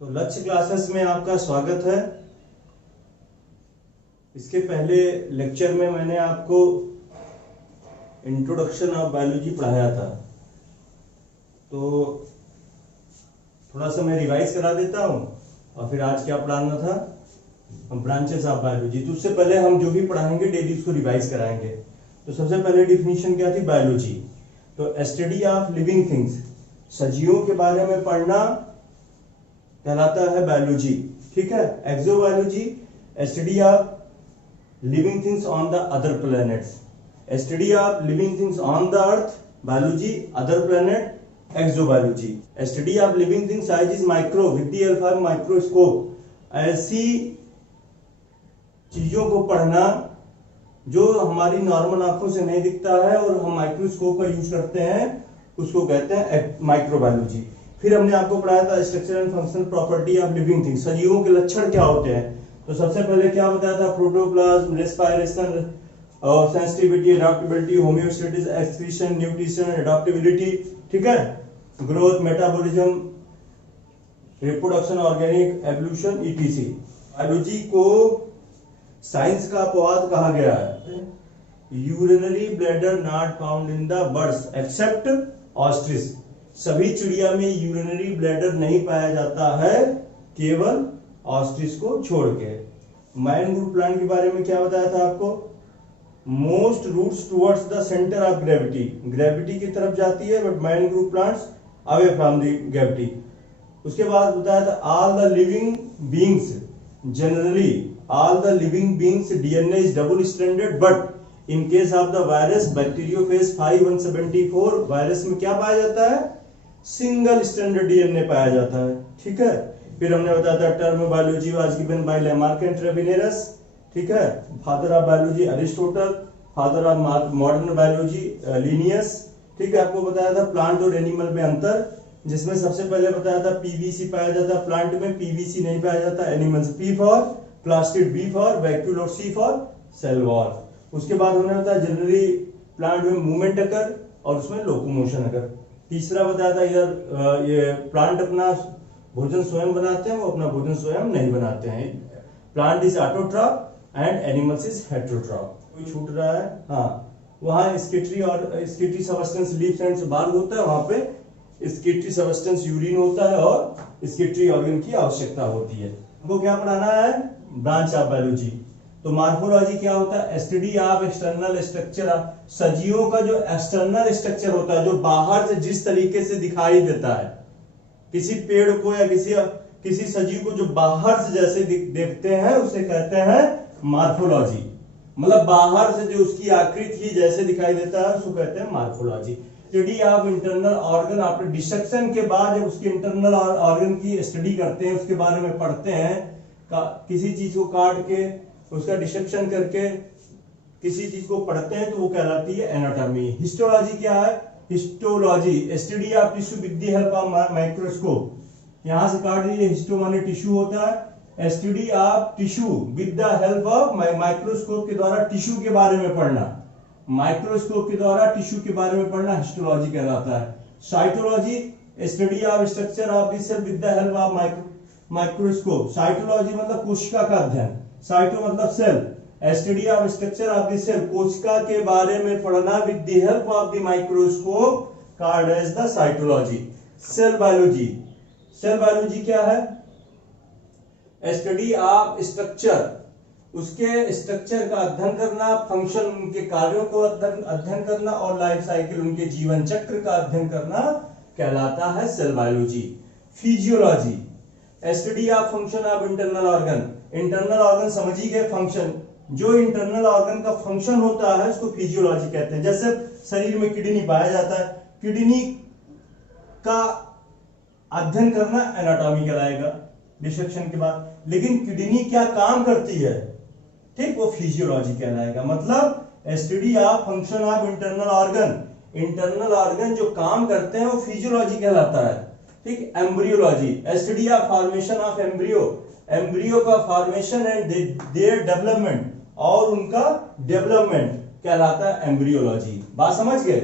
तो लक्ष्य क्लासेस में आपका स्वागत है। इसके पहले लेक्चर में मैंने आपको इंट्रोडक्शन ऑफ बायोलॉजी पढ़ाया था, तो थोड़ा सा मैं रिवाइज करा देता हूँ और फिर आज क्या पढ़ाना था, हम ब्रांचेस ऑफ बायोलॉजी। तो उससे पहले हम जो भी पढ़ाएंगे डेली उसको रिवाइज कराएंगे। तो सबसे पहले डिफिनीशन क्या थी बायोलॉजी? तो स्टडी ऑफ लिविंग थिंग्स, सजीवों के बारे में पढ़ना कहलाता है बायोलॉजी। ठीक है। Exobiology, study of living things on the other planets, study of living things on the earth, biology, other planet, exobiology. Study of living things size is micro with the help of microscope, ऐसी चीजों को पढ़ना जो हमारी normal आंखों से नहीं दिखता है और हम माइक्रोस्कोप का यूज करते हैं, उसको कहते हैं माइक्रोबायोलॉजी। फिर हमने आपको पढ़ाया था structure and functional property of living things, सजीवों के लक्षण क्या होते हैं। तो सबसे पहले क्या बताया था? प्रोटोप्लाज्म, रेस्पिरेशन और sensitivity, adaptability, homeostasis, excretion, nutrition, adaptability. ठीक है। Growth, metabolism, reproduction, organic evolution, ETC. Biology को साइंस का अपवाद कहा गया है। Urinary bladder not found in the birds except ostrich, सभी चिड़िया में यूरिनरी ब्लैडर नहीं पाया जाता है, केवल ऑस्ट्रिच को छोड़ के। मैन रूट प्लांट के बारे में क्या बताया था आपको? Most roots towards the centre of gravity, gravity की तरफ जाती है, but main root plants away from the gravity. उसके बाद बताया था all the living beings, generally all the living beings DNA is double stranded, but in case of the virus bacteriophage 5174 virus में क्या पाया जाता है? सिंगल स्टैंडर्ड डीएनए पाया जाता है। ठीक है। फिर हमने बताया था term biology was given by Lamarck and Treviranus. ठीक है। Father of biology Aristotle, father of modern biology Linnaeus. ठीक है। आपको बताया था प्लांट और एनिमल में अंतर, जिसमें सबसे पहले बताया था पीवीसी पाया जाता है प्लांट में, पीवीसी नहीं पाया जाता animals. P for plastid, B for vacuole और सी फॉर सेल वॉल। उसके बाद हमने बताया जनरली प्लांट में मूवमेंट अकर और उसमें लोकोमोशन अकर। तीसरा बताया था इधर ये प्लांट अपना भोजन स्वयं बनाते हैं, वो अपना भोजन स्वयं नहीं बनाते हैं। Plant is autotroph and animals is heterotroph. कोई छूट रहा है? हाँ, वहां स्केटरी और स्केटरी सबस्टेंस लीव्स एंड बार्क होता है, वहां पे स्केटरी सबस्टेंस यूरिन होता है और स्केटरी ऑर्गन की आवश्यकता होती है। हमको क्या पढ़ाना है? Branch of biology. तो मॉर्फोलॉजी क्या होता है? स्टडी ऑफ एक्सटर्नल स्ट्रक्चर, सजीवों का जो एक्सटर्नल स्ट्रक्चर होता है, जो बाहर से जिस तरीके से दिखाई देता है, किसी पेड़ को या किसी सजीव को जो बाहर से जैसे देखते हैं उसे कहते हैं मॉर्फोलॉजी। मतलब बाहर से जो उसकी आकृति जैसे दिखाई देता है उसको कहते हैं morphology. Study of internal organ, after dissection के बाद जब उसके इंटरनल ऑर्गन की स्टडी करते हैं, उसके बारे में पढ़ते हैं, किसी चीज को काट के उसका डिसेक्शन करके किसी चीज को पढ़ते हैं, तो वो कहलाती है एनाटॉमी। हिस्टोलॉजी क्या है? Histology study of tissue with the help of microscope. यहां से काट दीजिए, हिस्टो माने टिश्यू होता है, study of tissue with the help of microscope के द्वारा टिश्यू के बारे में पढ़ना, माइक्रोस्कोप के द्वारा टिश्यू के बारे में पढ़ना हिस्टोलॉजी कहलाता है। Cytology study of structure of the cell with the help of microscope. Cytology मतलब कोशिका का अध्ययन, साइटो मतलब cell, study of structure of the cell, कोशिका के बारे में पढ़ना with the help of the microscope called as the cytology. Cell biology, cell biology क्या है? स्टडी ऑफ स्ट्रक्चर, उसके स्ट्रक्चर का अध्ययन करना, फंक्शन उनके कार्यों को अध्ययन करना और लाइफ साइकिल उनके जीवन चक्र का अध्ययन करना कहलाता है cell biology. Physiology study of function of internal organ, internal organ समझ ही गए, फंक्शन, जो इंटरनल ऑर्गन का फंक्शन होता है उसको फिजियोलॉजी कहते हैं। जैसे शरीर में किडनी पाया जाता है, किडनी का अध्ययन करना एनाटॉमी कहलाएगा डिसेक्शन के बाद, लेकिन किडनी क्या काम करती है, ठीक, वो फिजियोलॉजी कहलाएगा। मतलब study of function of internal organ, internal organ जो काम करते हैं वो फिजियोलॉजी कहलाता है। ठीक। Embryology study of formation of embryo, embryo का फॉर्मेशन एंड देयर डेवलपमेंट और उनका डेवलपमेंट कहलाता है एम्ब्रियोलॉजी। बात समझ गए?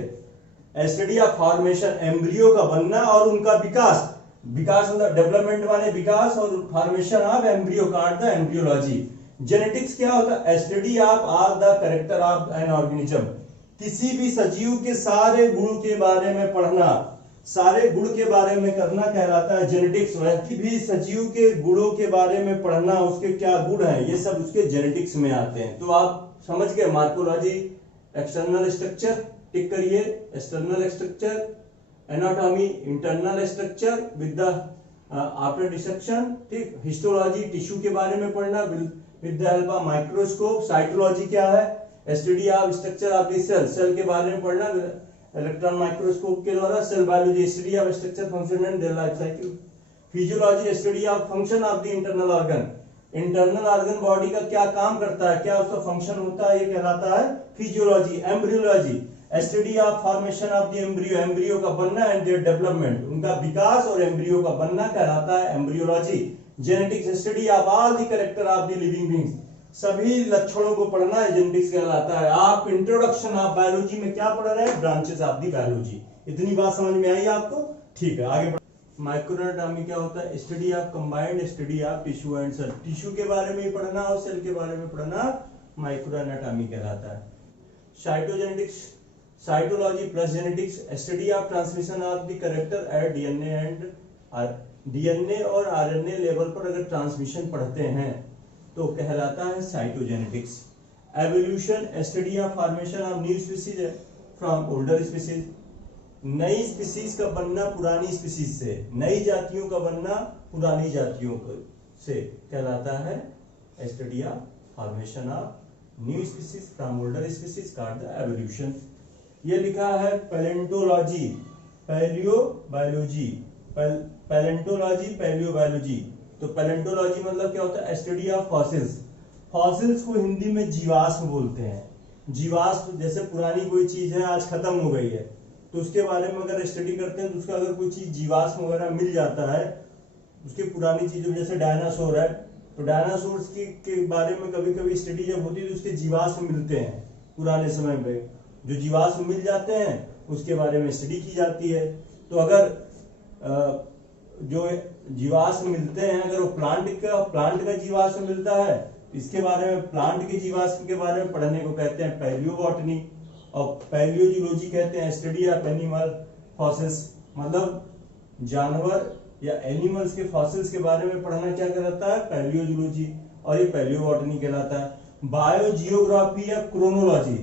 स्टडी ऑफ फॉर्मेशन, एम्ब्रियो का बनना और उनका विकास, विकास मतलब डेवलपमेंट माने विकास, और formation of embryo card the embryology. Genetics क्या होता है? Study of all the character of an organism, किसी भी सजीव के सारे गुण के बारे में पढ़ना, सारे गुण के बारे में करना कहलाता है जेनेटिक्स। किसी भी सजीव के गुणों के बारे में पढ़ना, उसके क्या गुण हैं, ये सब उसके जेनेटिक्स में आते हैं। तो आप समझ गए मार्कोलॉजी, एक्सटर्नल स्ट्रक्चर टिक करिए, external structure, anatomy internal structure with the after dissection, ठीक। हिस्टोलॉजी टिश्यू के बारे में पढ़ना with the help of microscope. Cytology क्या है? Study of structure of the cell, cell के बारे में पढ़ना इलेक्ट्रॉन माइक्रोस्कोप के द्वारा। Cell biology study of structure function and their life cycle. Physiology study of function of the internal organ, internal organ body का क्या काम करता है, क्या उसका फंक्शन होता है, ये कहलाता है physiology. Embryology study of formation of the embryo, embryo का बनना एंड देयर डेवलपमेंट, उनका विकास और एम्ब्रियो का बनना कहलाता है embryology. Genetics study of all the character of the living beings, सभी लक्षणों को पढ़ना है जेनेटिक्स कहलाता है। आप इंट्रोडक्शन ऑफ बायोलॉजी में क्या पढ़ रहे हैं? Branches of the biology. इतनी बात समझ में आई आपको? ठीक है, आगे माइक्रोएनाटॉमी क्या होता है? Study of combined study of tissue and cell, tissue के बारे में पढ़ना और सेल के बारे में पढ़ना माइक्रोएनाटॉमी कहलाता है। Cytogenetics, cytology plus genetics study of transmission of the character eight DNA and DNA और आरएनए लेवल पर अगर ट्रांसमिशन पढ़ते हैं तो कहलाता है cytogenetics. Evolution study of formation of new species from older species, नई स्पीसीज का बनना पुरानी स्पीसीज से, नई जातियों का बनना पुरानी जातियों से कहलाता है study of formation of new species from older species called the evolution. ये लिखा है पैलेंटोलॉजी, पैलियोबायोलॉजी, पैलेंटोलॉजी, पैलियोबायोलॉजी। तो पैलेंटोलॉजी मतलब क्या होता है? स्टडी ऑफ फॉसिल्स, फॉसिल्स को हिंदी में जीवाश्म बोलते हैं। जीवाश्म जैसे पुरानी कोई चीज है आज खत्म हो गई है, तो उसके बारे में अगर स्टडी करते हैं तो उसका अगर कोई चीज जीवाश्म वगैरह मिल जाता है, उसकी पुरानी चीजों जैसे डायनासोर है, तो डायनासोर के बारे में कभी कभी स्टडी जब होती है तो उसके जीवाश्म मिलते हैं पुराने समय में, जो जीवाश्म मिल जाते हैं उसके बारे में स्टडी की जाती है। तो अगर जो जीवाश्म मिलते हैं, अगर वो प्लांट का जीवाश्म मिलता है, इसके बारे में प्लांट के जीवाश्म के बारे में पढ़ने को कहते हैं पैलियोबॉटनी। और पैलियोलॉजी कहते हैं स्टडी ऑफ एनिमल फॉसिल्स, मतलब जानवर या एनिमल्स के फॉसिल्स के बारे में पढ़ना क्या कहलाता है? पैलियोलॉजी, और ये पैलियोबॉटनी कहलाता है। बायोजियोग्राफी या chronology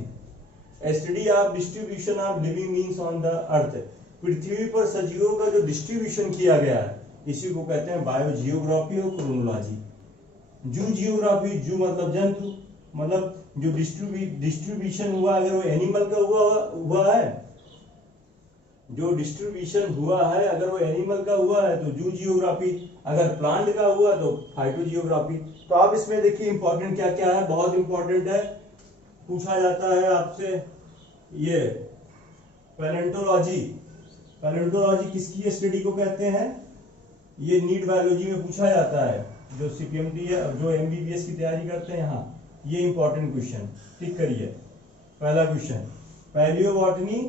study of distribution of living beings on the earth, पृथ्वी पर सजीवों का जो डिस्ट्रीब्यूशन किया गया है इसी को कहते हैं बायोजियोग्राफी और क्रोनोलॉजी। जू जियोग्राफी, जू मतलब जंतु, मतलब जो डिस्ट्रीब्यूशन हुआ, अगर वो एनिमल का हुआ है, जो डिस्ट्रीब्यूशन हुआ है अगर वो एनिमल का हुआ है तो जू जियोग्राफी, अगर प्लांट का हुआ तो फाइटोजियोग्राफी। तो आप इसमें देखिए इंपॉर्टेंट क्या क्या है, बहुत इंपॉर्टेंट है, पूछा जाता है आपसे ये पैलेंटोलॉजी। पैलेंटोलॉजी किसकी स्टडी को कहते हैं? ये नीट बायोलॉजी में पूछा जाता है, जो सीपीएमटी या जो एमबीबीएस की तैयारी करते हैं यहाँ, ये इंपॉर्टेंट क्वेश्चन टिक करिए। पहला क्वेश्चन पैलियोबॉटनी,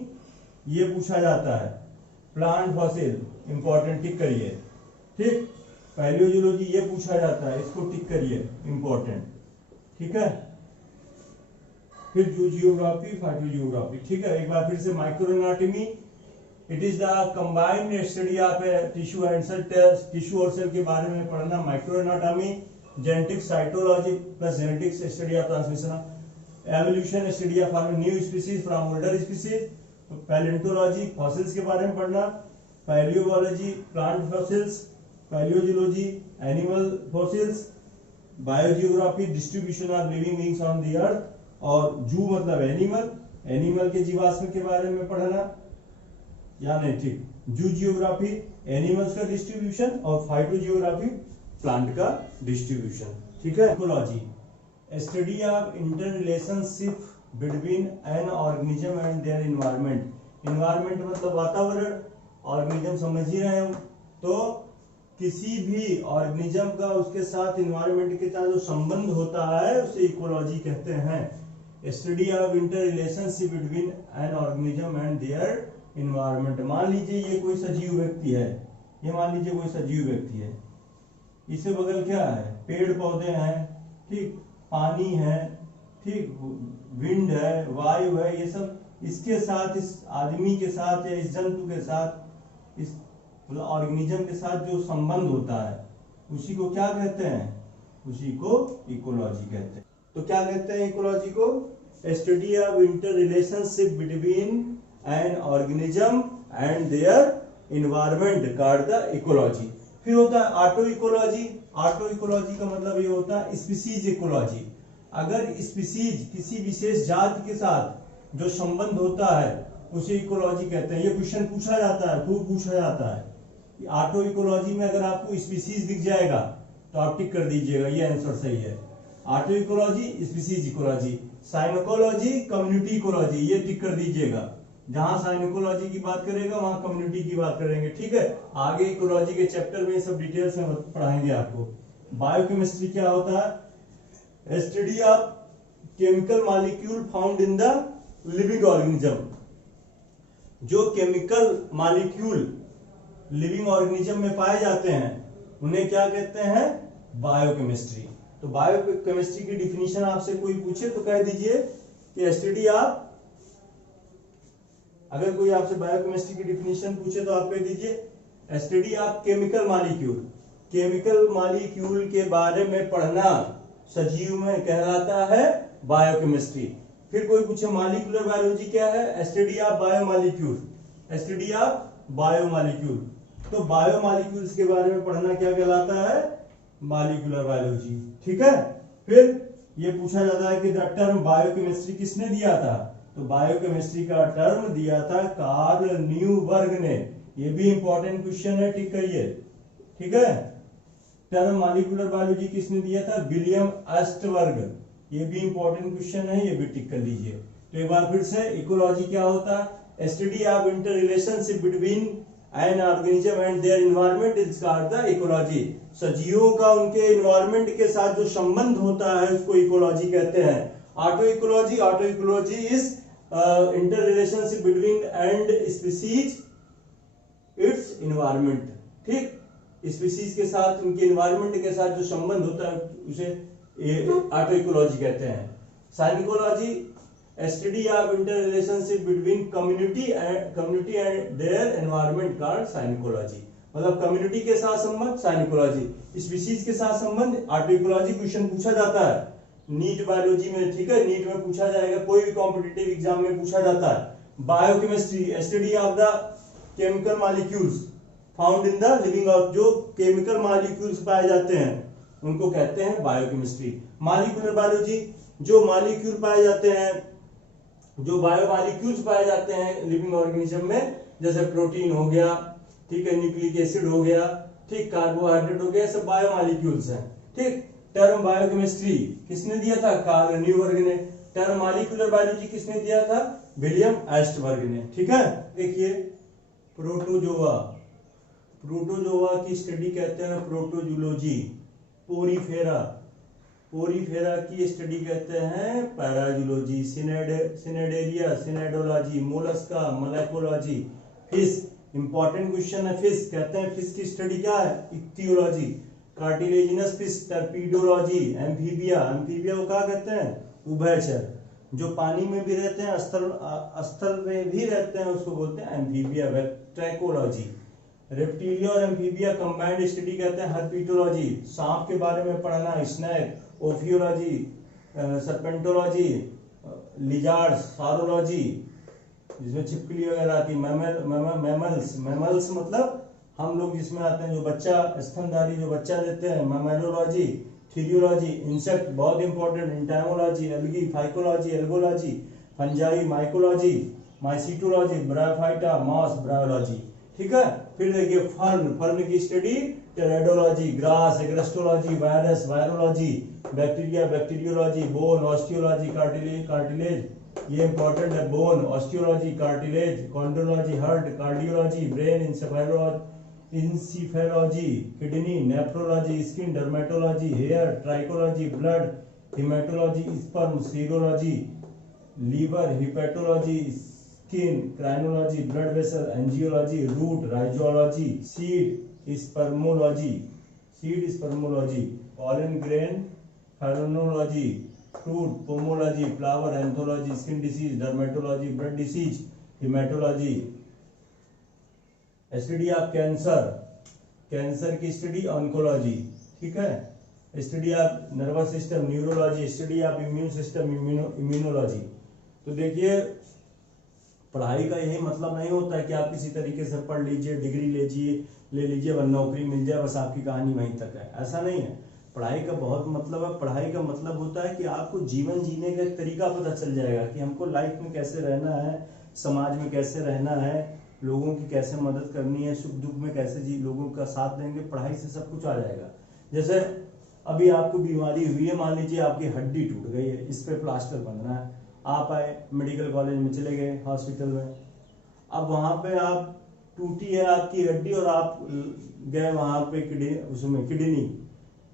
ये पूछा जाता है। प्लांट फॉसिल इंपॉर्टेंट, टिक करिए, ठीक। पैलियोलॉजी ये पूछा जाता है, इसको टिक करिए, इंपॉर्टेंट, ठीक है। फिर जू जियोग्राफी, फाइटोजियोग्राफी, ठीक है। एक बार फिर से microanatomy, it is the combined study of tissue and cell, tissue और सेल के बारे में पढ़ना microanatomy. Genetics cytology plus genetics study of transmission of evolution, study of new species from older species. Palaeontology fossils के बारे में पढ़ना, palaeology plant fossils, palaeology animal fossils, biogeography distribution of living beings on the earth, और zoo मतलब animal, animal के जीवाश्म के बारे में पढ़ना या नहीं, ठीक। जू जियोग्राफी एनिमल्स का डिस्ट्रीब्यूशन, और फाइटोजियोग्राफी प्लांट का डिस्ट्रीब्यूशन, ठीक है। Ecology study of inter relationship between an organism and their environment. Environment मतलब वातावरण, ऑर्गेनिज्म समझ ही रहे हो, तो किसी भी ऑर्गेनिज्म का उसके साथ इन्वायरमेंट के साथ जो संबंध होता है उसे इकोलॉजी कहते हैं। Study of inter relationship between an organism and their environment. मान लीजिए ये कोई सजीव व्यक्ति है, ये मान लीजिए कोई सजीव व्यक्ति है, इससे बगल क्या है, पेड़ पौधे हैं, ठीक, पानी है, ठीक, विंड है, वायु है, ये सब इसके साथ, इस आदमी के साथ या इस जंतु के साथ, इस मतलब ऑर्गेनिज्म के साथ जो संबंध होता है उसी को क्या कहते हैं, उसी को इकोलॉजी कहते हैं। तो क्या कहते हैं इकोलॉजी को, study of inter relationship between an organism and their environment called the ecology. फिर होता है ऑटो इकोलॉजी। ऑटो इकोलॉजी का मतलब ये होता है स्पीसीज इकोलॉजी। अगर स्पीसीज किसी विशेष जाति के साथ जो संबंध होता है उसे इकोलॉजी कहते हैं। ये क्वेश्चन पूछा जाता है, खूब पूछा जाता है। ऑटो इकोलॉजी में अगर आपको स्पीसीज दिख जाएगा तो आप टिक कर दीजिएगा, ये आंसर सही है। Auto ecology, species ecology. साइनोकोलॉजी, community ecology, ये टिक कर दीजिएगा। जहां साइनोकोलॉजी की बात करेगा वहां कम्युनिटी की बात करेंगे, ठीक है। आगे इकोलॉजी के चैप्टर में सब डिटेल्स में पढ़ाएंगे आपको। बायोकेमिस्ट्री क्या होता है, study of chemical molecule found in the living organism. जो केमिकल मॉलिक्यूल लिविंग ऑर्गेनिज्म में पाए जाते हैं उन्हें क्या कहते हैं, बायोकेमिस्ट्री। तो बायोकेमिस्ट्री की डिफिनीशन आपसे कोई पूछे तो कह दीजिए कि स्टडी ऑफ, अगर कोई आपसे बायोकेमिस्ट्री की डिफिनीशन पूछे तो आप कह दीजिए study of chemical molecule. Chemical molecule के बारे में पढ़ना सजीव में कहलाता है बायोकेमिस्ट्री। फिर कोई पूछे मॉलिक्यूलर बायोलॉजी क्या है, study of biomolecule. Study of biomolecule, तो बायोमॉलिक्यूल्स के बारे में पढ़ना क्या कहलाता है, मॉलिक्यूलर बायोलॉजी, ठीक है। फिर ये पूछा जाता है कि द टर्म बायोकेमिस्ट्री किसने दिया था, तो बायोकेमिस्ट्री का टर्म दिया था कार्ल न्यूबर्ग ने। ये भी इंपॉर्टेंट क्वेश्चन है, टिक करिए, ठीक है। टर्म मॉलिक्यूलर बायोलॉजी किसने दिया था, विलियम एस्टबर्ग। ये भी इंपॉर्टेंट क्वेश्चन है, ये भी टिक कर लीजिए। तो एक बार फिर से, इकोलॉजी क्या होता है, study of inter relationship between an organism and their environment is called the ecology. सजीवों का उनके एनवायरनमेंट के साथ जो संबंध होता है उसको इकोलॉजी कहते हैं। Auto ecology, auto ecology is inter relationship between and species it's environment, ठीक। स्पीसीज के साथ, उनके एनवायरनमेंट के साथ जो संबंध होता है उसे ऑटो इकोलॉजी कहते हैं। Psychology, study of inter relationship between community and their environment called psychology. मतलब कम्युनिटी के साथ संबंध साइकोलॉजी, स्पीसीज के साथ संबंध ऑटो इकोलॉजी। क्वेश्चन पूछा जाता है नीट बायोलॉजी में, ठीक है, नीट में पूछा जाएगा, कोई भी कॉम्पिटिटिव एग्जाम में पूछा जाता है। Biochemistry, study of the chemical molecules found in the living organism. जो केमिकल मॉलिक्यूल्स पाए जाते हैं उनको कहते हैं बायोकेमिस्ट्री। मॉलिक्यूलर बायोलॉजी, जो मॉलिक्यूल पाए जाते हैं, जो बायोमॉलिक्यूल्स पाए जाते हैं लिविंग ऑर्गेनिज्म में, जैसे प्रोटीन हो गया, ठीक है, न्यूक्लिक एसिड हो गया, ठीक, कार्बोहाइड्रेट हो गया, सब बायोमॉलिक्यूल्स हैं, ठीक। टर्म बायोकेमिस्ट्री किसने दिया था, कार्ल न्यूबर्ग ने। टर्म मॉलिक्यूलर बायोलॉजी किसने दिया था, विलियम एस्टबर्ग ने, ठीक है। देखिए प्रोटोजोआ, प्रोटोजोआ की स्टडी कहते हैं प्रोटोजूलॉजी। पोरीफेरा, पोरीफेरा की स्टडी कहते हैं parazoology. Cnidaria, cnidology. Mollusca, malacology. Fish, important question है, फिश कहते हैं, फिश की स्टडी क्या है, ichthyology. Cartilaginous fish, torpedology. Amphibia, Amphibia को क्या कहते हैं, उभयचर। जो पानी में भी रहते हैं, स्थल में भी रहते हैं, उसको बोलते हैं एम्फीबिया। ट्रैकोलॉजी। रेप्टिलिया और एम्फीबिया कंबाइंड स्टडी कहते हैं हर्पिटोलॉजी। सांप के बारे में पढ़ना, स्नेक। ओफियोलॉजी, सर्पेंटोलॉजी। लिजार्ड्स, सारोलॉजी, जिसमें छिपकली वगैरह आती। मैमल्स, मैमल्स मतलब हम लोग जिसमें आते हैं, जो बच्चा, स्तनधारी जो बच्चा देते हैं, मैमलोलॉजी। थीरियोलॉजी, इंसेक्ट, बहुत important. Entomology, algae, phycology, algology. Fungi, mycology. Mycetology, Bryophyta, moss, bryology, ठीक है। फिर देखिए फर्न, फर्न की study pteridology. Grass, agrostology. Virus, virology. Bacteria, bacteriology. Bone, osteology. Cartilage, cartilage, ये इंपॉर्टेंट है। Bone, osteology, cartilage. Chondrology, heart. Cardiology, brain. Encephalology, kidney. Nephrology, skin. Dermatology, hair. Trichology, blood. Haematology, sperm. Serology, liver. Hepatology, skin. Crinology, blood vessel. Angiology, root. Rhizology, seed. Spermology, seed spermology, pollen grain palynology, fruit pomology, flower anthology, skin disease dermatology, blood disease haematology, study of cancer, cancer की study oncology, ठीक है, study of nervous system neurology, study of immune system immunology. तो देखिए पढ़ाई का यही मतलब नहीं होता है कि आप किसी तरीके से पढ़ लीजिए, डिग्री ले लीजिए और नौकरी मिल जाए, बस आपकी कहानी वहीं तक है, ऐसा नहीं है। पढ़ाई का बहुत मतलब है, पढ़ाई का मतलब होता है कि आपको जीवन जीने का एक तरीका पता चल जाएगा कि हमको लाइफ में कैसे रहना है, समाज में कैसे रहना है, लोगों की कैसे मदद करनी है, सुख दुख में कैसे लोगों का साथ देंगे, पढ़ाई से सब कुछ आ जाएगा। जैसे अभी आपको बीमारी हुई है, मान लीजिए आपकी हड्डी टूट गई है, इस पे प्लास्टर बनना है, आप आए मेडिकल कॉलेज में चले गए, हॉस्पिटल में, अब वहां पे आप टूटी है आपकी हड्डी और आप गए वहां पे किडनी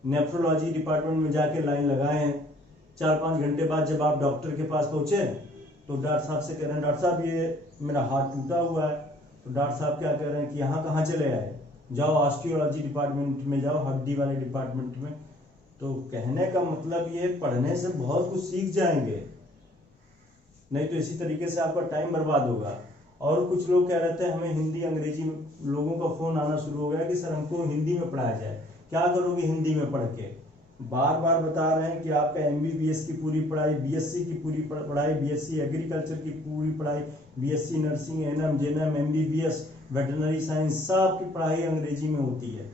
नेफ्रोलॉजी डिपार्टमेंट में जाके लाइन लगाए हैं। 4-5 घंटे बाद जब आप डॉक्टर के पास पहुंचे तो डॉक्टर साहब से कह रहे हैं, डॉक्टर साहब ये मेरा हाथ टूटा हुआ है। तो डॉक्टर साहब क्या कह रहे हैं कि यहाँ कहाँ चले आए, जाओ ऑस्टियोलॉजी डिपार्टमेंट में जाओ, हड्डी वाले डिपार्टमेंट में। तो कहने का मतलब ये पढ़ने से बहुत कुछ सीख जाएंगे, नहीं तो इसी तरीके से आपका टाइम बर्बाद होगा। और कुछ लोग कह रहे थे हमें हिंदी अंग्रेजी में, लोगों का फोन आना शुरू हो गया कि सर हमको हिंदी में पढ़ाया जाए। क्या करोगे हिंदी में पढ़ के? बार बार बता रहे हैं कि आपका एमबीबीएस की पूरी पढ़ाई, बीएससी की पूरी पढ़ाई, बीएससी एग्रीकल्चर की पूरी पढ़ाई, BSc nursing, NM, JNM, MBBS, veterinary science, सब की पढ़ाई अंग्रेजी में होती है।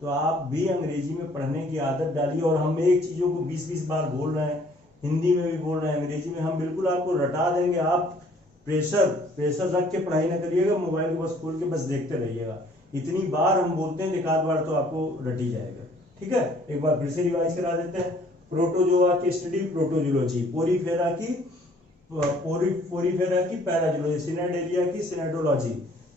तो आप भी अंग्रेजी में पढ़ने की आदत डालिए। और हम एक चीजों को 20-20 बार बोल रहे हैं, हिंदी में भी बोल रहे हैं, अंग्रेजी में, हम बिल्कुल आपको रटा देंगे। आप प्रेशर रख के पढ़ाई ना करिएगा, मोबाइल को बस खोल के बस देखते रहिएगा। इतनी बार हम बोलते हैं, एक आध बार तो आपको रट ही जाएगा। ठीक है, एक बार फिर से रिवाइज करा देते हैं। प्रोटोजोआ की स्टडी प्रोटोजोलॉजी, पोरीफेरा की पैराजोलॉजी, सिनेडेरिया की सिनेडोलॉजी,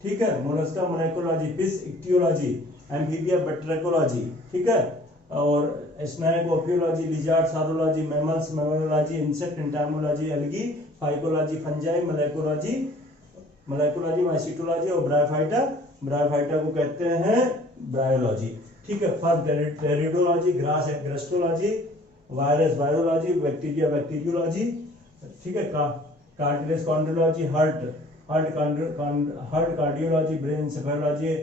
ठीक है, Mollusca malacology, fish ichthyology, Amphibia bacteriology, ठीक है, और snake ophiology, lizard saurology, mammals mammalogy, insect entomology, algae phycology, fungi mycology, mycetology और ब्रायोफाइटा को कहते हैं ब्रायोलॉजी। ठीक है, first pteridology, grass agrostology, virus virology, bacteria bacteriology, ठीक है, cartilage chondrology, heart cardiology, brain encephalology,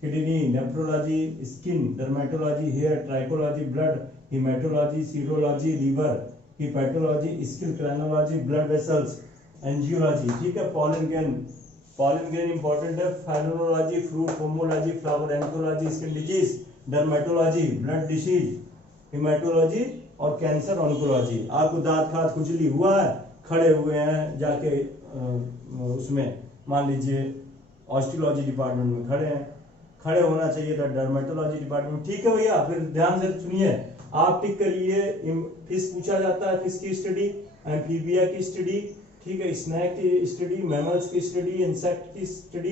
kidney nephrology, skin dermatology, hair trichology, blood haematology, serology, liver hepatology, skin crinology, blood vessels angiology, ठीक है, pollen grain important है, palynology, fruit pomology, flower anthology, skin disease dermatology, blood disease haematology और cancer oncology. आपको दांत खाद खुजली हुआ है, खड़े हुए हैं जाके उसमें मान लीजिए ऑस्टियोलॉजी डिपार्टमेंट में खड़े हैं, खड़े होना चाहिए था डर्मेटोलॉजी डिपार्टमेंट। ठीक है भैया, फिर ध्यान से सुनिए, आप टिक करिए। फिश पूछा जाता है, फिश की स्टडी, एम्फीबिया की स्टडी, ठीक है, स्नैक की स्टडी, मैमल्स की स्टडी, इंसेक्ट की स्टडी,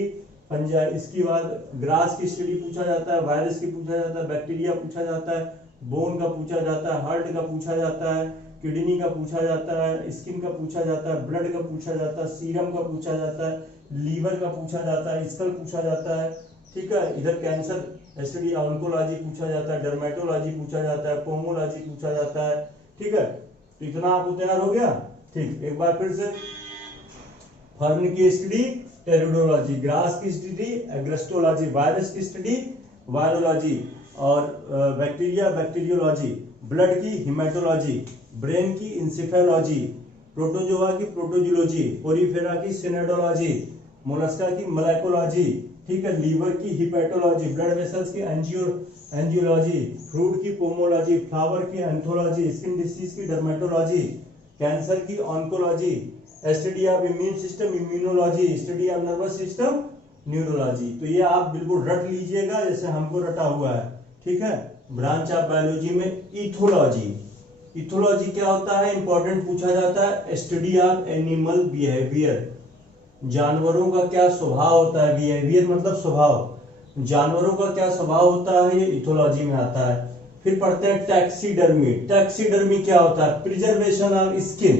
पंजा, इसके बाद ग्रास की स्टडी पूछा जाता है, वायरस की पूछा जाता है, बैक्टीरिया पूछा जाता है, बोन का पूछा जाता है, हार्ट का पूछा जाता है, किडनी का पूछा जाता है, स्किन का पूछा जाता है, ब्लड का पूछा जाता है, सीरम का पूछा जाता है, लीवर का पूछा जाता है, स्कल पूछा जाता है, ठीक है, इधर कैंसर स्टडी ऑन्कोलॉजी पूछा जाता है, डर्मेटोलॉजी पूछा जाता है, पोमोलॉजी पूछा जाता है। ठीक है, तो इतना आपको तैयार हो गया। ठीक, एक बार फिर से, फर्न की स्टडी टेरिडोलॉजी, ग्रास की स्टडी एग्रेस्टोलॉजी, वायरस की स्टडी वायरोलॉजी और बैक्टीरिया बैक्टीरियोलॉजी, ब्लड की हिमेटोलॉजी, ब्रेन की इंसेफेलॉजी, प्रोटोजोआ की प्रोटोजोलॉजी, पोरीफेरा की सिनेडोलॉजी, मोलस्का की मलाइकोलॉजी, ठीक है, लीवर की हिपैटोलॉजी, ब्लड वेसल्स की एंजियोलॉजी, फ्रूट की पोमोलॉजी, फ्लावर की एंथोलॉजी, स्किन डिसीज की डर्मेटोलॉजी, कैंसर की oncology, study of immune system immunology, study of nervous system neurology. तो ये आप बिल्कुल रट लीजिएगा जैसे हमको रटा हुआ है। ठीक है, ब्रांच ऑफ बायोलॉजी में इथोलॉजी क्या होता है, इंपॉर्टेंट पूछा जाता है, स्टडी ऑफ एनिमल बिहेवियर, जानवरों का क्या स्वभाव होता है, बिहेवियर मतलब स्वभाव, जानवरों का क्या स्वभाव होता है, ये इथोलॉजी में आता है। फिर पढ़ते हैं टैक्सीडर्मी क्या होता है, प्रिजर्वेशन ऑफ स्किन,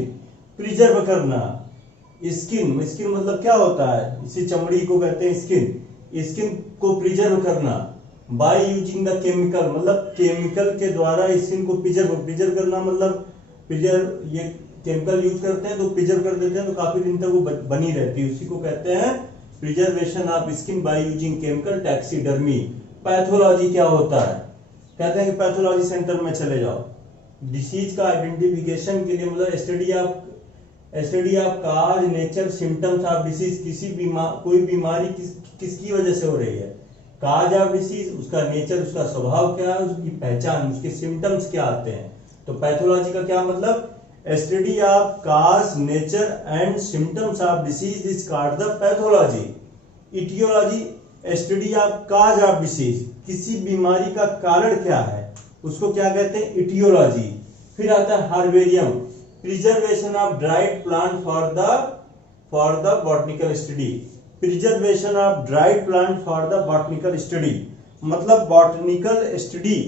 प्रिजर्व करना, स्किन मतलब क्या होता है, इसी चमड़ी को कहते हैं स्किन को प्रिजर्व करना, बाय यूजिंग द केमिकल, मतलब केमिकल के द्वारा स्किन को प्रिजर्व करना, मतलब प्रिजर्व, ये केमिकल यूज करते हैं तो प्रिजर्व कर देते हैं तो काफी दिन तक वो बनी रहती है, उसी को कहते हैं preservation of skin by using chemical. Taxidermy. Pathology क्या होता है, कहते हैं कि पैथोलॉजी सेंटर में चले जाओ, डिसीज का आइडेंटिफिकेशन के लिए, मतलब study of cause, nature, symptoms of disease, कोई बीमारी किसकी वजह से हो रही है, काज ऑफ डिसीज, उसका नेचर, उसका स्वभाव क्या है, उसकी पहचान, उसके सिम्टम्स क्या आते हैं। तो पैथोलॉजी का क्या मतलब, study of cause, nature and symptoms of disease is called the pathology. Aetiology, study of cause of disease, किसी बीमारी का कारण क्या है उसको क्या कहते हैं, इटियोलॉजी। फिर आता है herbarium, preservation of dried plant for the botanical study. Preservation of dried plant for the botanical study, मतलब बॉटनिकल स्टडी,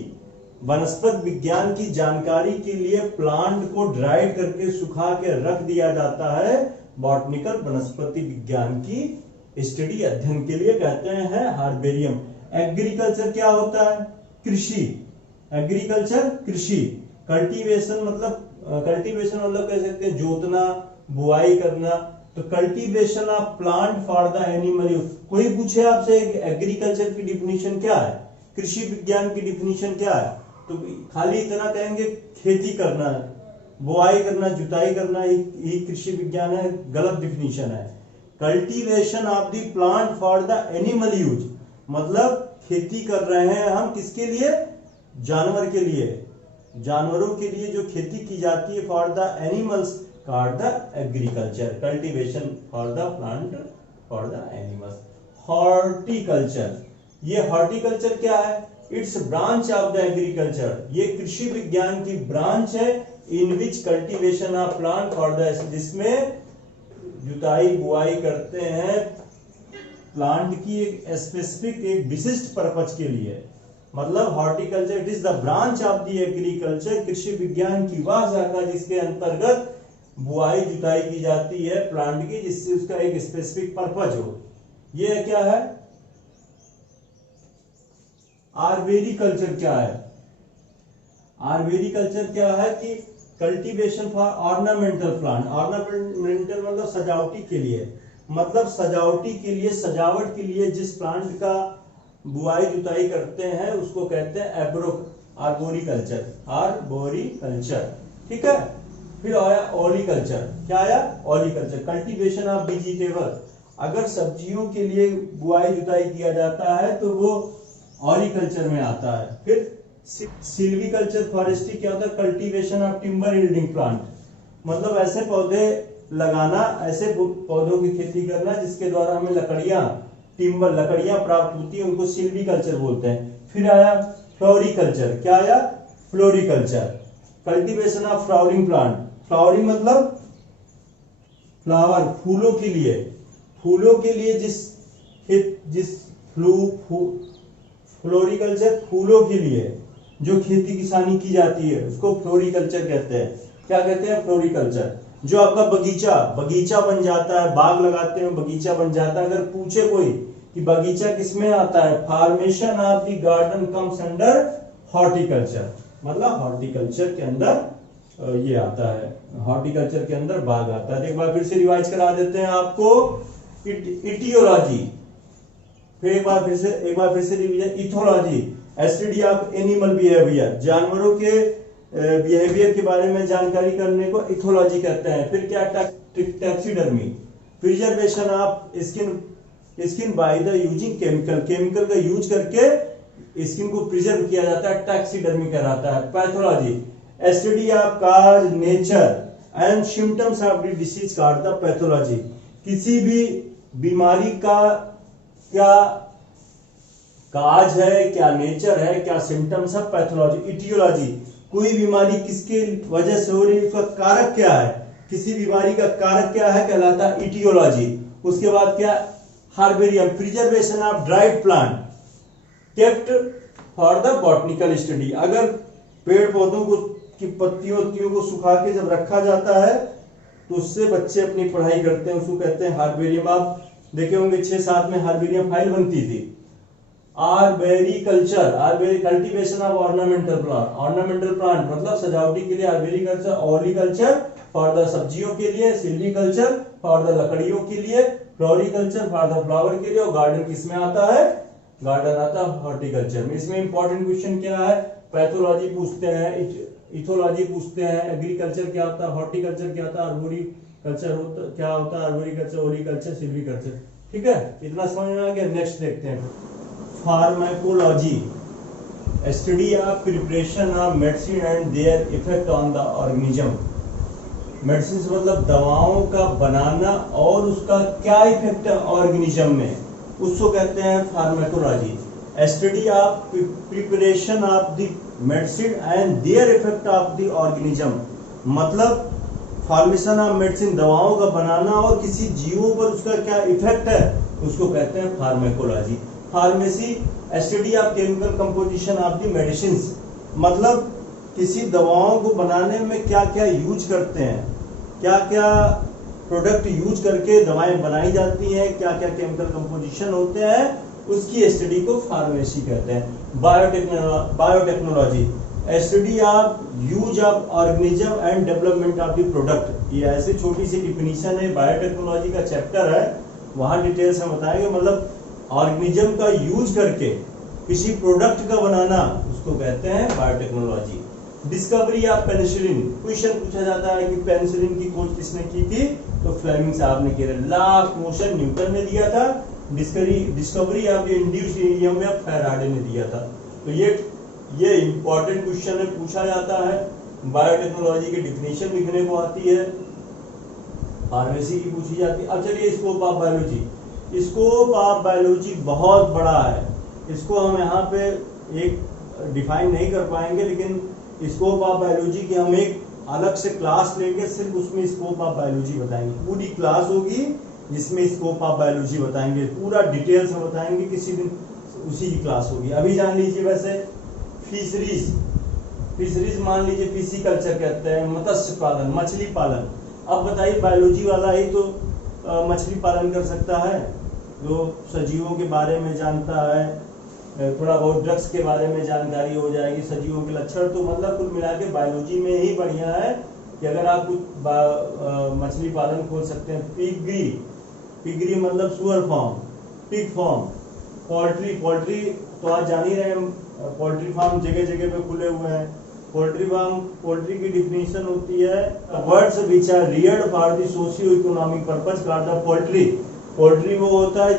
वनस्पति विज्ञान की जानकारी के लिए प्लांट को ड्राइड करके सुखा के रख दिया जाता है, बॉटनिकल वनस्पति विज्ञान की स्टडी, अध्ययन के लिए कहते हैं हार्बेरियम। एग्रीकल्चर क्या होता है, कृषि। एग्रीकल्चर कृषि। कल्टीवेशन मतलब कह सकते हैं जोतना, बुआई करना। तो cultivation of plant for the animal use. कोई पूछे आपसे एग्रीकल्चर की डिफिनीशन क्या है, कृषि विज्ञान की डिफिनीशन क्या है, तो खाली इतना कहेंगे खेती करना, बुआई करना, जुताई करना ही कृषि विज्ञान है, गलत डिफिनीशन है। Cultivation of the plant for the animal use, मतलब खेती कर रहे हैं हम किसके लिए, जानवर के लिए, जानवरों के लिए जो खेती की जाती है, for the animals called the agriculture. Cultivation for the plant for the animals. Horticulture, ये हॉर्टिकल्चर क्या है, it's branch of the agriculture, ये कृषि विज्ञान की ब्रांच है, in which cultivation of plant for the, जिसमें जुताई बुआई करते हैं प्लांट की एक स्पेसिफिक, एक विशिष्ट पर्पज के लिए। मतलब horticulture it is the branch of the agriculture, कृषि विज्ञान की वह शाखा जिसके अंतर्गत बुआई जुताई की जाती है प्लांट की, जिससे उसका एक स्पेसिफिक पर्पज हो। ये क्या है, आर्बेरिकल्चर क्या है, आर्बेरिकल्चर क्या है कि cultivation for ornamental plant. Ornamental मतलब सजावटी के लिए, मतलब सजावटी के लिए, सजावट के लिए जिस प्लांट का बुआई जुताई करते हैं उसको कहते हैं आर्बोरिकल्चर। आर्बोरिकल्चर, ठीक है। फिर आया ओलिकल्चर, क्या आया, ओलिकल्चर, कल्टीवेशन ऑफ वेजिटेबल। अगर सब्जियों के लिए बुआई जुताई किया जाता है तो वो ओलिकल्चर में आता है। फिर सिल्वीकल्चर, फॉरेस्ट्री क्या होता है, cultivation of timber yielding plant, मतलब ऐसे पौधे लगाना, ऐसे पौधों की खेती करना जिसके द्वारा हमें लकड़ियां प्राप्त होती है, उनको सिल्वीकल्चर बोलते हैं। फिर आया फ्लोरिकल्चर, क्या आया, floriculture, cultivation of flowering plant. Flowering मतलब फ्लावर, फूलों के लिए जिस फ्लोरिकल्चर, फूलों के लिए जो खेती किसानी की जाती है उसको फ्लोरिकल्चर कहते हैं। क्या कहते हैं, फ्लोरिकल्चर। जो आपका बगीचा बन जाता है, बाग लगाते हैं बगीचा बन जाता है। अगर पूछे कोई कि बगीचा किसमें आता है, formation of the garden comes under horticulture, मतलब हॉर्टिकल्चर के अंदर ये आता है, हॉर्टिकल्चर के अंदर बाग आता है। एक बार फिर से रिवाइज करा देते हैं आपको, इटियोलॉजी, फिर एक बार फिर से revision, ethology, study of animal behaviour, जानवरों के बिहेवियर के बारे में जानकारी करने को इथोलॉजी कहते हैं। फिर क्या, taxidermy, preservation of skin by the using chemical का यूज करके स्किन को प्रिजर्व किया जाता है, टैक्सीडर्मी कहलाता है। Pathology, study of cause, nature and symptoms of the disease called the pathology. किसी भी बीमारी का क्या काज है, क्या नेचर है, क्या सिम्टम्स है, पैथोलॉजी। इटियोलॉजी, कोई बीमारी किसके वजह से हो रही है, उसका कारक क्या है, किसी बीमारी का कारक क्या है, कहलाता है इटियोलॉजी। उसके बाद क्या, herbarium, preservation of dried plant kept for the botanical study. अगर पेड़ पौधों को की पत्तियों को सुखा के जब रखा जाता है तो उससे बच्चे अपनी पढ़ाई करते हैं, उसको कहते हैं हार्बेरियम। आप देखे होंगे 6-7 में हार्बेरियम फाइल बनती थी, arboriculture, arbori cultivation of ornamental plant, ornamental plant मतलब सजावटी के लिए आर्बेरिकल्चर, ऑलिकल्चर फॉर द सब्जियों के लिए, सिल्वीकल्चर फॉर द लकड़ियों के लिए, फ्लोरिकल्चर फॉर द फ्लावर के लिए, और गार्डन किसमें आता है, गार्डन आता है हॉर्टिकल्चर में। इसमें इंपॉर्टेंट क्वेश्चन क्या है, पैथोलॉजी पूछते हैं, इथोलॉजी पूछते हैं, एग्रीकल्चर क्या होता है, हॉर्टिकल्चर क्या होता है, आर्बोरिकल्चर क्या होता है, आर्बोरिकल्चर, ओलिकल्चर, सिल्वीकल्चर। ठीक है, इतना समझ में आ गया। नेक्स्ट देखते हैं pharmacology, study of preparation of medicine and their effect on the organism. Medicine मतलब दवाओं का बनाना और उसका क्या इफेक्ट है ऑर्गेनिज्म में, उसको कहते हैं pharmacology. Study of preparation of the medicine and their effect of the organism मतलब फॉर्मेशन ऑफ मेडिसिन, दवाओं का बनाना और किसी जीवों पर उसका क्या इफेक्ट है, उसको कहते हैं pharmacology. Pharmacy, study of chemical composition of the medicine मतलब किसी दवाओं को बनाने में क्या क्या यूज करते हैं, क्या क्या प्रोडक्ट यूज करके दवाएं बनाई जाती हैं, क्या क्या केमिकल कंपोजिशन होते हैं, उसकी स्टडी को फार्मेसी कहते हैं। Biotechnology, study of use of organism and development of the product. ये ऐसी छोटी सी डिफिनीशन है, बायोटेक्नोलॉजी का चैप्टर है, वहां डिटेल्स में बताएंगे। मतलब ऑर्गेनिज्म का यूज करके किसी प्रोडक्ट का बनाना, उसको कहते हैं biotechnology. Discovery of penicillin, question पूछा जाता है कि पेनिसिलिन की खोज किसने की थी, तो फ्लेमिंग साहब ने की। लॉ ऑफ मोशन न्यूटन ने दिया था, discovery of the induced EMF Faraday ने दिया था। तो ये इंपॉर्टेंट क्वेश्चन है, पूछा जाता है। बायोटेक्नोलॉजी की डिफिनेशन लिखने को आती है, फार्मेसी की पूछी जाती है। अब चलिए scope of biology. Scope of biology बहुत बड़ा है, इसको हम यहाँ पे एक डिफाइन नहीं कर पाएंगे, लेकिन स्कोप ऑफ बायोलॉजी की हम एक अलग से क्लास लेंगे, सिर्फ उसमें स्कोप ऑफ बायोलॉजी बताएंगे। पूरी क्लास होगी जिसमें स्कोप ऑफ बायोलॉजी बताएंगे, पूरा डिटेल्स में बताएंगे, किसी दिन उसी की क्लास होगी। अभी जान लीजिए वैसे फिशरीज, फिशरीज मान लीजिए फिशिकल्चर कहते हैं, मत्स्य पालन, मछली पालन। अब बताइए बायोलॉजी वाला ही तो मछली पालन कर सकता है, जो सजीवों के बारे में जानता है, थोड़ा बहुत ड्रग्स के बारे में जानकारी हो जाएगी, सजीवों के लक्षण। तो मतलब कुल मिला के बायोलॉजी में ही बढ़िया है कि अगर आप कुछ मछली पालन खोल सकते हैं। पिगरी, पिगरी मतलब सुअर farm, pig farm. Poultry, poultry तो आज जान ही रहे हैं, पोल्ट्री फार्म जगह जगह पे खुले हुए हैं। पोल्ट्री फार्म, पोल्ट्री की डिफिनीशन होती है birds which are reared for the socio economic purpose called the poultry. Poultry वो होता है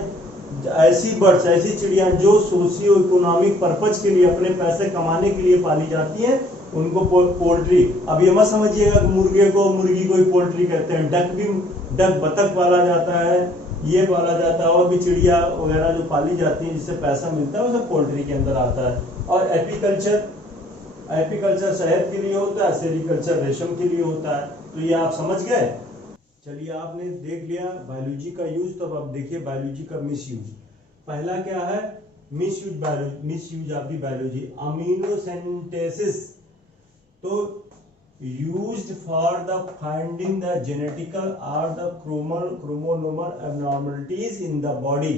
ऐसी बर्ड्स, ऐसी चिड़िया जो सोशियो इकोनॉमिक पर्पज के लिए, अपने पैसे कमाने के लिए पाली जाती हैं, उनको पोल्ट्री। अब ये मत समझिएगा कि मुर्गे को, मुर्गी को ही पोल्ट्री कहते हैं। डक भी, डक बतख पाला जाता है, ये पाला जाता है, और भी चिड़िया वगैरह जो पाली जाती है जिससे पैसा मिलता है, वो सब पोल्ट्री के अंदर आता है। और एपीकल्चर, एपीकल्चर शहद के लिए होता है, सेरिकल्चर रेशम के लिए होता है। तो ये आप समझ गए। चलिए आपने देख लिया बायोलॉजी का यूज, तो अब देखिए बायोलॉजी का मिस यूज। पहला क्या है, misuse biology, misuse of the biology. Amniocentesis तो used for the finding the genetical और the chromosomal abnormalities in the body.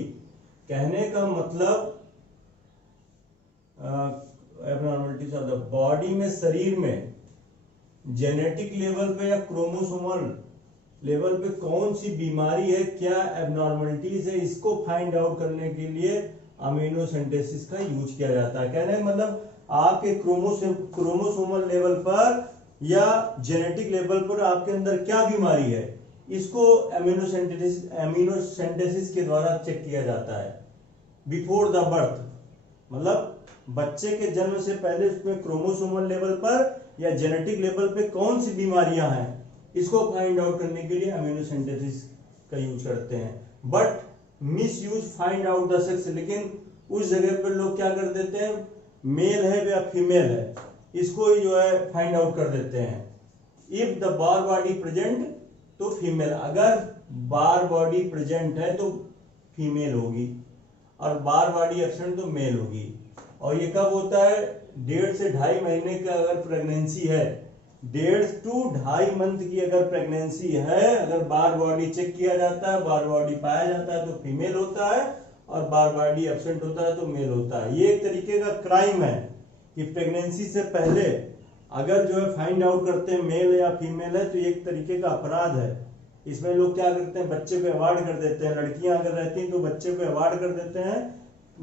कहने का मतलब एबनॉर्मलिटीज ऑफ द बॉडी में, शरीर में जेनेटिक लेवल पे या क्रोमोसोमल लेवल पे कौन सी बीमारी है, क्या एबनॉर्मलिटीज है, इसको फाइंड आउट करने के लिए अमीनोसिंथेसिस का यूज किया जाता है। कहने का मतलब आपके क्रोमोसोमल लेवल पर या जेनेटिक लेवल पर आपके अंदर क्या बीमारी है, इसको एमिनोसेंटेसिस के द्वारा चेक किया जाता है। बिफोर द बर्थ मतलब बच्चे के जन्म से पहले उसमें क्रोमोसोमल लेवल पर या जेनेटिक लेवल पे कौन सी बीमारियां हैं, इसको फाइंड आउट करने के लिए एमिनोसेंटेसिस का यूज करते हैं। But miss use find out the sex, लेकिन उस जगह पर लोग क्या कर देते हैं, मेल है या फीमेल है, इसको ही जो है फाइंड आउट कर देते हैं। If the bar body present तो फीमेल, अगर बार बॉडी प्रेजेंट है तो फीमेल होगी, और बार बॉडी एब्सेंट तो मेल होगी। और ये कब होता है, 1.5 से 2.5 महीने का अगर प्रेगनेंसी है, 1.5 to 2.5 मंथ की अगर प्रेगनेंसी है, अगर बार बॉडी चेक किया जाता है, बार बॉडी पाया जाता है तो फीमेल होता है, और बार बार डी एब्सेंट होता है तो मेल होता है। ये एक तरीके का क्राइम है कि प्रेगनेंसी से पहले अगर जो है फाइंड आउट करते हैं मेल या फीमेल है तो ये एक तरीके का अपराध है। इसमें लोग क्या करते हैं, बच्चे को अवॉइड कर देते हैं। लड़कियां अगर रहती हैं तो बच्चे को अवॉइड कर देते हैं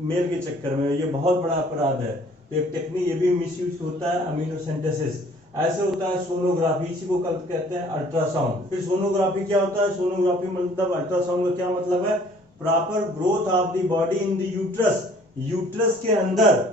मेल के चक्कर में, ये बहुत बड़ा अपराध है। तो एक टेक्निक ये भी मिसयूज होता है, अमीनोसेंटेसिस। ऐसे होता है सोनोग्राफी, इसी को कहते हैं अल्ट्रासाउंड। फिर सोनोग्राफी क्या होता है, सोनोग्राफी मतलब अल्ट्रासाउंड का क्या मतलब है, proper growth of the body in the uterus. Uterus के अंदर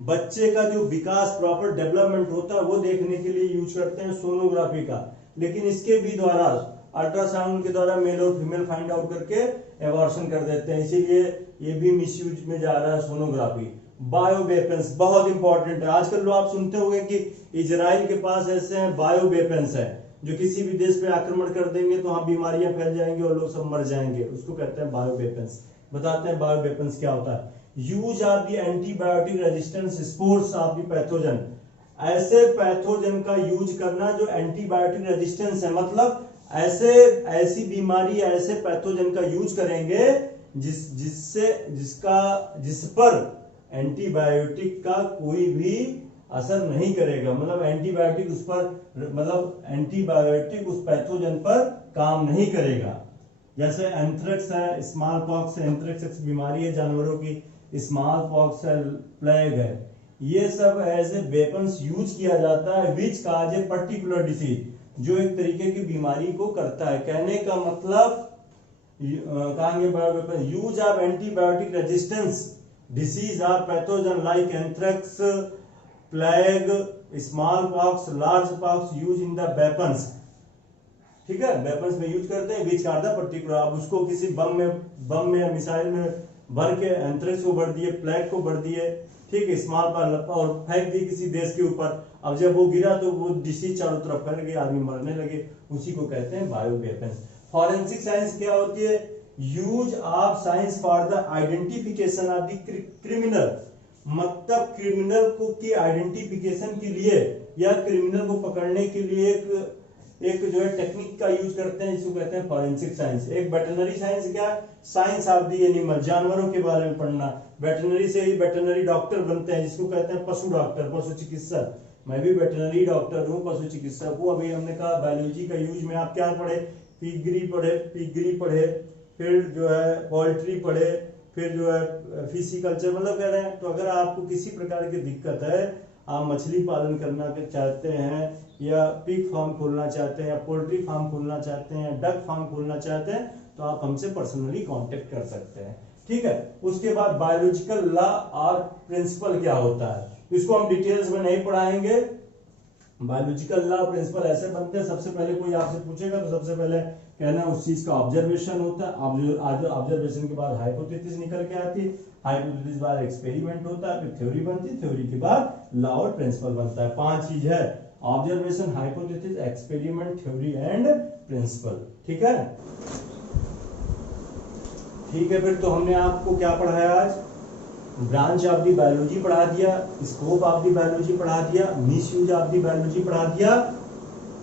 बच्चे का जो विकास, प्रॉपर डेवलपमेंट होता है वो देखने के लिए यूज करते हैं सोनोग्राफी का। लेकिन इसके भी द्वारा, अल्ट्रासाउंड के द्वारा मेल और फीमेल फाइंड आउट करके एबॉर्शन कर देते हैं, इसीलिए ये भी मिसयूज में जा रहा है सोनोग्राफी। बायो वेपन्स बहुत इंपॉर्टेंट है। आजकल लोग आप सुनते होंगे कि इजराइल के पास ऐसे हैं बायो वेपन्स है जो किसी भी देश पे आक्रमण कर देंगे तो वहां बीमारियां फैल जाएंगी और लोग सब मर जाएंगे, उसको कहते हैं बायो वेपन्स। बताते हैं बायो वेपन्स क्या होता है। Use of the antibiotic resistance spores of the pathogen, ऐसे पैथोजन का यूज करना जो एंटीबायोटिक रेजिस्टेंस है, मतलब ऐसी बीमारी, ऐसे पैथोजन का यूज करेंगे जिस पर एंटीबायोटिक का कोई भी असर नहीं करेगा, मतलब एंटीबायोटिक उस पर, मतलब एंटीबायोटिक उस पैथोजन पर काम नहीं करेगा। जैसे एंथ्रेक्स है, स्मॉल पॉक्स है, एंथ्रेक्स बीमारी है जानवरों की, स्मॉल पॉक्स है, प्लेग है, ये सब एज ए वेपन्स यूज किया जाता है विच काज ए पर्टिकुलर डिसीज, जो एक तरीके की बीमारी को करता है। कहने का मतलब कहेंगे use of antibiotic resistance disease or pathogen like anthrax, plague, smallpox, large pox use in the weapons. ठीक है, वेपन्स में यूज करते हैं विच आर द पर्टिकुलर। आप उसको किसी बम में या मिसाइल में भर के एंथ्रेक्स को भर दिए, प्लेग को भर दिए, ठीक है, स्मॉल पॉक्स और फेंक दिए किसी देश के ऊपर। अब जब वो गिरा तो वो डिसीज चारों तरफ फैल गई, आदमी मरने लगे, उसी को कहते हैं बायो वेपन्स। फॉरेंसिक साइंस क्या होती है, use of science for the identification of the criminal, मतलब क्रिमिनल को की आइडेंटिफिकेशन के लिए या क्रिमिनल को पकड़ने के लिए एक जो है टेक्निक का यूज करते हैं, जिसको कहते हैं फॉरेंसिक साइंस। एक वेटरनरी साइंस क्या, साइंस ऑफ द एनिमल, जानवरों के बारे में पढ़ना। वेटरनरी से ही वेटरनरी डॉक्टर बनते हैं, जिसको कहते हैं पशु डॉक्टर, पशु चिकित्सक। मैं भी वेटरनरी डॉक्टर हूँ, पशु चिकित्सक हूँ। अभी हमने कहा बायोलॉजी का यूज में आप क्या पढ़े, पिगरी पढ़े, फिर जो है पोल्ट्री पढ़े, फिर जो है फिशिकल्चर, मतलब कह रहे हैं। तो अगर आपको किसी प्रकार की दिक्कत है, आप मछली पालन करना चाहते हैं या पिग फार्म खोलना चाहते हैं या पोल्ट्री फार्म खोलना चाहते हैं, डक फार्म खोलना चाहते हैं, तो आप हमसे पर्सनली कांटेक्ट कर सकते हैं। ठीक है, उसके बाद बायोलॉजिकल लॉ और प्रिंसिपल क्या होता है, इसको हम डिटेल्स में नहीं पढ़ाएंगे। बायोलॉजिकल लॉ प्रिंसिपल ऐसे बनते हैं, सबसे पहले कोई आपसे पूछेगा तो सबसे पहले कहना उस चीज का ऑब्जर्वेशन होता है, ऑब्जर्वेशन के बाद हाइपोथेसिस निकल के आती है, हाइपोथेसिस बाद एक्सपेरिमेंट होता है, फिर थ्योरी बनती है, थ्योरी के बाद लॉ और प्रिंसिपल बनता है। 5 चीज है, observation, hypothesis, experiment, theory and principle. ठीक है, ठीक है। फिर तो हमने आपको क्या पढ़ाया आज, ब्रांच ऑफ दी बायोलॉजी पढ़ा दिया, स्कोप ऑफ दी बायोलॉजी पढ़ा दिया, मिसयूज ऑफ दी बायोलॉजी पढ़ा दिया,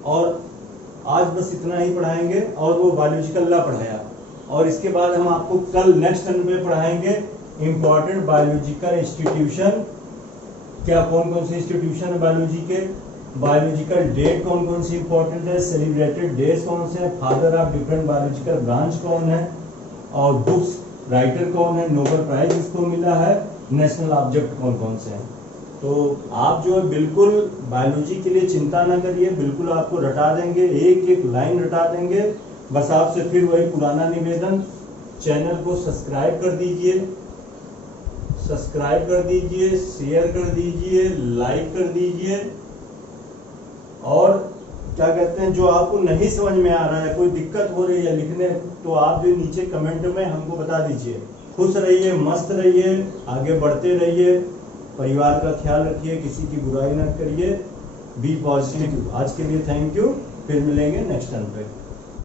और आज बस इतना ही पढ़ाएंगे। और वो बायोलॉजिकल लॉ पढ़ाया, और इसके बाद हम आपको कल नेक्स्ट टर्न में पढ़ाएंगे इंपॉर्टेंट बायोलॉजिकल इंस्टीट्यूशन, क्या कौन कौन से इंस्टीट्यूशन है बायोलॉजी के, बायोलॉजिकल डेट कौन कौन सी इंपॉर्टेंट है, सेलिब्रेटेड डेज कौन से हैं, father of different biological branch कौन है, और बुक्स राइटर कौन है, नोबेल प्राइज किसको मिला है, नेशनल ऑब्जेक्ट कौन कौन से हैं। तो आप जो है बिल्कुल बायोलॉजी के लिए चिंता ना करिए, बिल्कुल आपको रटा देंगे, एक एक लाइन रटा देंगे। बस आपसे फिर वही पुराना निवेदन, चैनल को सब्सक्राइब कर दीजिए, शेयर कर दीजिए, लाइक कर दीजिए, और क्या कहते हैं, जो आपको नहीं समझ में आ रहा है, कोई दिक्कत हो रही है लिखने, तो आप जो नीचे कमेंट में हमको बता दीजिए। खुश रहिए, मस्त रहिए, आगे बढ़ते रहिए, परिवार का ख्याल रखिए, किसी की बुराई ना करिए, बी पॉजिटिव। आज के लिए थैंक यू, फिर मिलेंगे नेक्स्ट टाइम पे।